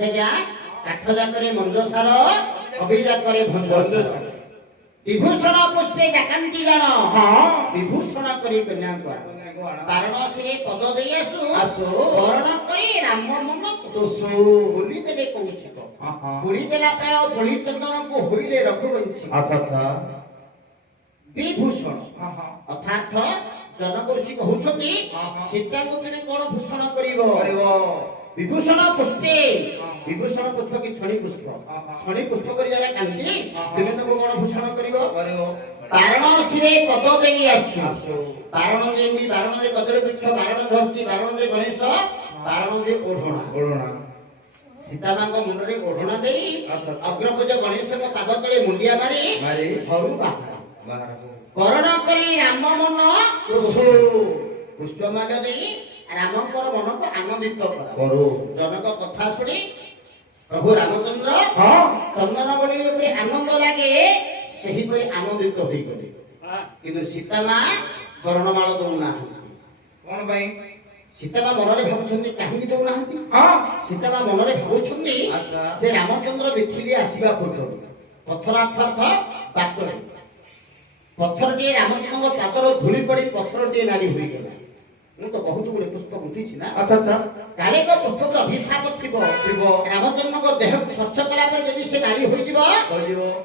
ଛେଜା କାଠ ଯାକରେ ମନ୍ଦସାର କବି ଯାକରେ ଭଞ୍ଜସାର ବିଭୂଷଣ ପୁଷ୍ପେ ଡାକନ୍ତି ଜଣ ବିଭୂଷଣ କରି କନ୍ୟାଙ୍କୁ ବାରଣସୀରେ ପଦ ଦେଇ ଆସୁ ବରଣ କରି ରାମ ମନ ବୁଲି ଦେଲେ କୌଶିକ ବୁଲି ଦେଲା ପ୍ରାୟ ବଳି ଚନ୍ଦନକୁ ହୋଇଲେ ରଘୁବଂଶୀ ବିଭୂଷଣ ଅର୍ଥାତ୍ ଜନକୌଶିକ ହଉଛନ୍ତି ସୀତାଙ୍କୁ କେବେ କଣ ଭୂଷଣ କରିବ ବିଭୂଷଣ ପୁଷ୍ପେ ବିଭୂଷଣ ପୁଷ୍ପ କି ଛଣି ପୁଷ୍ପ କରି ଯାরা କାନ୍ତି କେବେ ତାକୁ କଣ ଭୂଷଣ କରିବ ବାରଣସୀରେ ପଦ ଦେଇ ଆସୁ ବାରଣ ଯେମିତି ବାରଣରେ କଦଳୀ ବୃକ୍ଷ ବାରଣ ଧସ୍ତି ବାରଣରେ ଗଣେଶ ବାରଣରେ ଓଢ଼ଣା ସୀତାମାଙ୍କ ମୁଣ୍ଡରେ ଓଢ଼ଣା ଦେଇ ଅଗ୍ରପୂଜ ଗଣେଶଙ୍କ ପାଦ ତଳେ ମୁଣ୍ଡିଆ ମାରି ଘରୁ ବରଣ କରି ରାମ ମନ ପୁଷ୍ପମାଲ୍ୟ ଦେଇ ରାମଙ୍କର ମନକୁ ଆନନ୍ଦିତ କର ଜନକ କଥା ଶୁଣି ପ୍ରଭୁ ରାମଚନ୍ଦ୍ର ଚନ୍ଦନ ବଳି ଉପରେ ଆନନ୍ଦ ଲାଗେ ସେହିପରି ଆନନ୍ଦିତ ହୋଇଗଲେ କିନ୍ତୁ ସୀତାମା ବରଣମାଳ ଦଉନାହାନ୍ତି କଣ ପାଇଁ ସୀତାମା ମନରେ ଭାବୁଛନ୍ତି କାହିଁକି ଦଉନାହାନ୍ତି ସୀତାମା ମନରେ ଭାବୁଛନ୍ତି ଯେ ରାମଚନ୍ଦ୍ର ମିଥିଲି ଆସିବା ପୂର୍ବରୁ ପଥରାର୍ଥ ବାଟରେ ପଥରଟିଏ ରାମଚନ୍ଦ୍ରଙ୍କ ପାଦର ଧୂଳି ପଡ଼ି ପଥରଟିଏ ନାରୀ ହୋଇଗଲା ମୁଁ ତ ବହୁତ ଗୁଡେ ପୁଷ୍ପ ଗୁନ୍ଥିଛି ନା କାଳିକ ପୁଷ୍ପର ଅଭିଶାପ ଥିବ ରାମଚନ୍ଦ୍ରଙ୍କ ଦେହକୁ ସ୍ପର୍ଶ କଲା ପରେ ଯଦି ସେ ନାରୀ ହୋଇଯିବ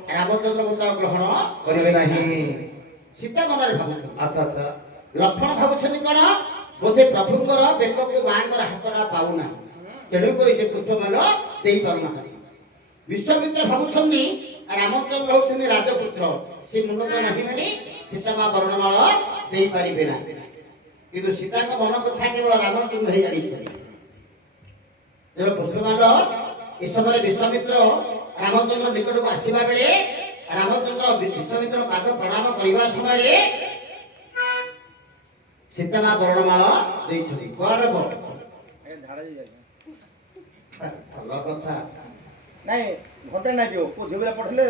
ରାମଚନ୍ଦ୍ର ମତ ଗ୍ରହଣ କରିବେ ନାହିଁ ସୀତା ମନରେ ଭାବୁଛନ୍ତି ଲକ୍ଷ୍ମଣ ଭାବୁଛନ୍ତି କଣ ବୋଧେ ପ୍ରଭୁଙ୍କର ବେକକୁ ମାଙ୍କର ହାତଟା ପାଉନାହିଁ ତେଣୁକରି ସେ ପୁଷ୍ପମାଳ ଦେଇପାରୁନାହାନ୍ତି ବିଶ୍ୱାମିତ୍ର ଭାବୁଛନ୍ତି ରାମଚନ୍ଦ୍ର ହଉଛନ୍ତି ରାଜପୁତ୍ର ସେ ମୁଣ୍ଡ ନାହିଁ ମାନେ ସୀତାମା ବରଣମାଳ ଦେଇପାରିବେ ନାହିଁ କିନ୍ତୁ ସୀତାଙ୍କ ମନ କଥା କେବଳ ରାମଚନ୍ଦ୍ର ହିଁ ଜାଣିଛନ୍ତି ପୁଷ୍ପମାଳ ଏ ସମୟରେ ବିଶ୍ୱାମିତ୍ର ରାମଚନ୍ଦ୍ର ନିକଟକୁ ଆସିବା ବେଳେ ରାମଚନ୍ଦ୍ର ବିଶ୍ୱାମିତ୍ର ପାଦ ପ୍ରଣାମ କରିବା ସମୟରେ ସୀତାମା ବରଣମାଳ ଦେଇଛନ୍ତି ଭଲ କଥା ନାଇଁ ଘଣ୍ଟେ ନାଇଁ ଯିବ କୋଉ ଝିଅ ପଢିଲେ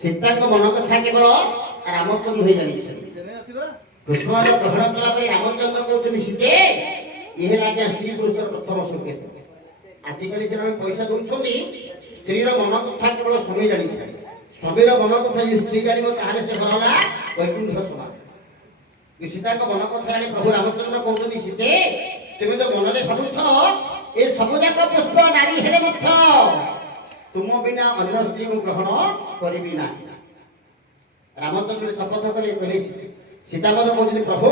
ସୀତାଙ୍କ ମନ କଥା କେବଳ ରାମଚନ୍ଦ୍ର ହିଁ ଜାଣିଛନ୍ତି ପୁଷ୍ପମାଳ ଗ୍ରହଣ କଲା ପରେ ରାମଚନ୍ଦ୍ର କହୁଛନ୍ତି ସୀତେ ଇଏ ରାଜା ସ୍ତ୍ରୀ ପୁରୁଷର ପ୍ରଥମ ସଂକେତ ଆଜିକାଲି ସେମାନେ ପଇସା ଦଉଛନ୍ତି ସ୍ତ୍ରୀର ମନ କଥା କେବଳ ସ୍ୱାମୀ ଜାଣିଥାଏ ସ୍ୱାମୀର ମନ କଥା ଯଦି ସ୍ତ୍ରୀ ଜାଣିବ ତାହେଲେ ସେ ଘର ହେଲା ବୈକୁଣ୍ଠ ସମାଜ ସୀତାଙ୍କ ମନ କଥା ଜାଣି ପ୍ରଭୁ ରାମଚନ୍ଦ୍ର କହୁଛନ୍ତି ସୀତେ ତୁମେ ତ ମନରେ ଭାବୁଛ ଏ ସବୁଯାକ ପୁଷ୍ପ ନାରୀ ହେଲେ ମଧ୍ୟ ତୁମ ବିନା ଅନ୍ୟ ସ୍ତ୍ରୀକୁ ଗ୍ରହଣ କରିବି ନାହିଁ ରାମଚନ୍ଦ୍ର ଶପଥ କରି କହିଲେ ସୀତା ମଧ୍ୟ କହୁଛନ୍ତି ପ୍ରଭୁ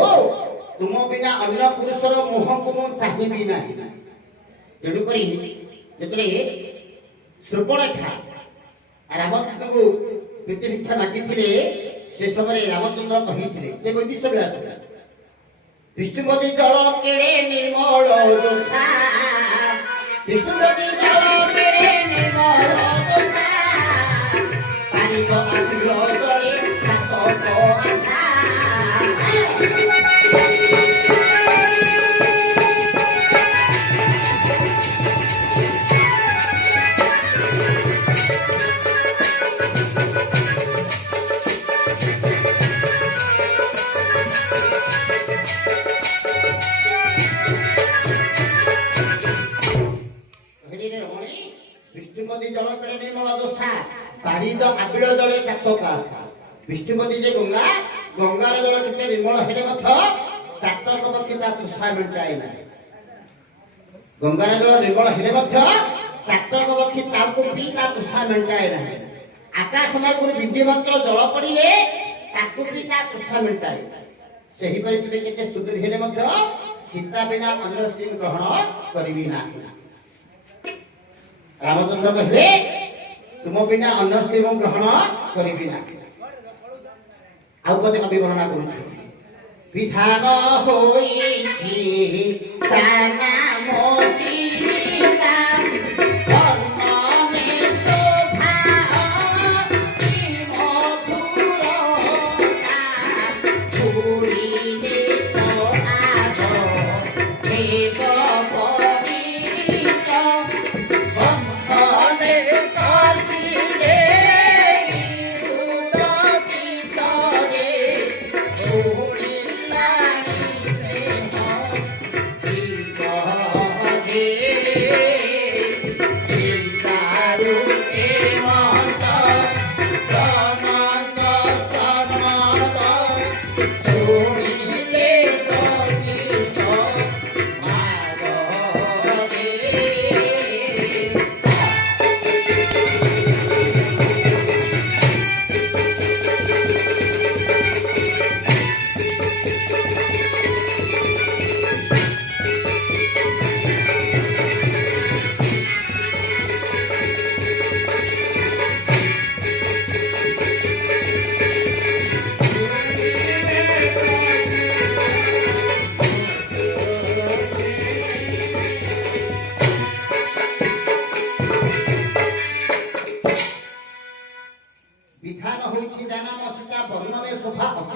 ତୁମ ବିନା ଅନ୍ୟ ପୁରୁଷର ମୁହଁକୁ ମୁଁ ଚାହିଁବି ନାହିଁ ତେଣୁକରି ଯେତେବେଳେ ଶୃପଣଖା ରାମଚନ୍ଦ୍ରଙ୍କୁ ପ୍ରୀତି ଭିକ୍ଷା ମାଗିଥିଲେ ସେ ସମୟରେ ରାମଚନ୍ଦ୍ର କହିଥିଲେ ସେ ବୈଦିଶ ବିଳାସ ବିଷ୍ଣୁପତି ଜଳ କେଡ଼େ ନିର୍ମଳ ଯୋଷା ବିଷ୍ଣୁପତି ଜଳ କେଡ଼େ ନିର୍ମଳ ଯୋଷା ପାଣିକ ଆକୁଳ ଜଳେ ସାତକ ଆଶା ବିଷ୍ଣୁପତି ଜଳ କେଡ଼େ ନିର୍ମଳ ଦୋଷା ବାରିଦ ଆବିଳ ଜଳେ ଚାତକ ଆଶା ବିଷ୍ଣୁପତି ଯେ ଗଙ୍ଗାର ଜଳ କେତେ ନିର୍ମଳ ହେଲେ ମଧ୍ୟ ଚାତକ ପକ୍ଷୀ ତା ତୃଷା ମେଣ୍ଟାଏ ନାହିଁ ଗଙ୍ଗାର ଜଳ ନିର୍ମଳ ହେଲେ ମଧ୍ୟ ଚାତକ ପକ୍ଷୀ ତାକୁ ପିଇ ତା ତୃଷା ମେଣ୍ଟାଏ ନାହିଁ ଆକାଶ ମାର୍ଗରୁ ବିଦ୍ୟୁମାତ୍ର ଜଳ ପଡ଼ିଲେ ତାକୁ ପିଇ ତା ତୃଷା ମେଣ୍ଟାଏ ସେହିପରି ତୁମେ କେତେ ସୁନ୍ଦରୀ ହେଲେ ମଧ୍ୟ ସୀତା ବିନା ଅନ୍ୟ ସ୍ତ୍ରୀ ଗ୍ରହଣ କରିବି ନାହିଁ ରାମଚନ୍ଦ୍ର କହିଲେ ତୁମ ବିନା ଅନ୍ୟ ସ୍ତ୍ରୀ ଗ୍ରହଣ କରିବି ନାହିଁ ଆଉ ପଦେ କବି ବର୍ଣ୍ଣନା କରୁଛୁ ବିଧାନ ହୋଇଛି ତା ନାମ ସୀତା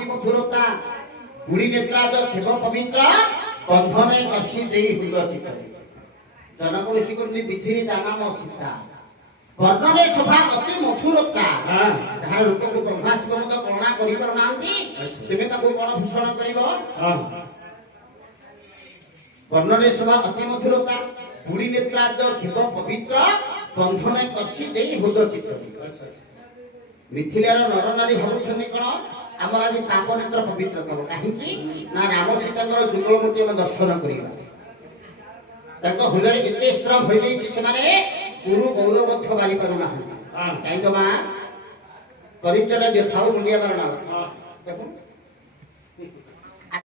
ଅତି ମଧୁରତା ଗୁଡ଼ି ନେତ୍ରାଦ କ୍ଷେମ ପବିତ୍ର ବନ୍ଧନେ କଷି ଦେଇ ହୁଲ ଚିତ। ଜନକ ଋଷି କରୁଛି ବିଧିରେ ତା ନାମ ସୀତା। ବର୍ଣ୍ଣନେ ଶୋଭା ଅତି ମଧୁରତା। ଯାହାର ରୂପକୁ ବ୍ରହ୍ମା ଶିବ ମଧ୍ୟ ଗଣନା କରିପାରୁନାହାନ୍ତି, ତେବେ ତାକୁ କଣ ଭୂଷଣ କରିବ? ବର୍ଣ୍ଣନେ ଶୋଭା ଅତି ମଧୁରତା ଗୁଡ଼ି ନେତ୍ରାଦ କ୍ଷେମ ପବିତ୍ର ବନ୍ଧନେ କଷି ଦେଇ ହୁଲ ଚିତ। ମିଥିଳାର ନର ନାରୀ ଭାବୁଛନ୍ତି କଣ ଆମର ଆଜି ପାପ ନେତ୍ର ପବିତ୍ର କର, କାହିଁକି ନା ରାମ ସୀତାଙ୍କର ଯୁଗଳ ମୂର୍ତ୍ତି ଆମେ ଦର୍ଶନ କରିବା। ତାଙ୍କ ହୃଦୟରେ ଏତେ ସ୍ତ୍ରଙ୍ଗ ହୋଇଯାଇଛି ସେମାନେ ଗୁରୁ ଗୌରବ ମଧ୍ୟ ବାରି ପାରୁନାହାନ୍ତି। କାହିଁକି ମା ପରିଚୟଟା ଦିଅ ଥାଉ ମୁଣ୍ଡିଆ ମାରଣ।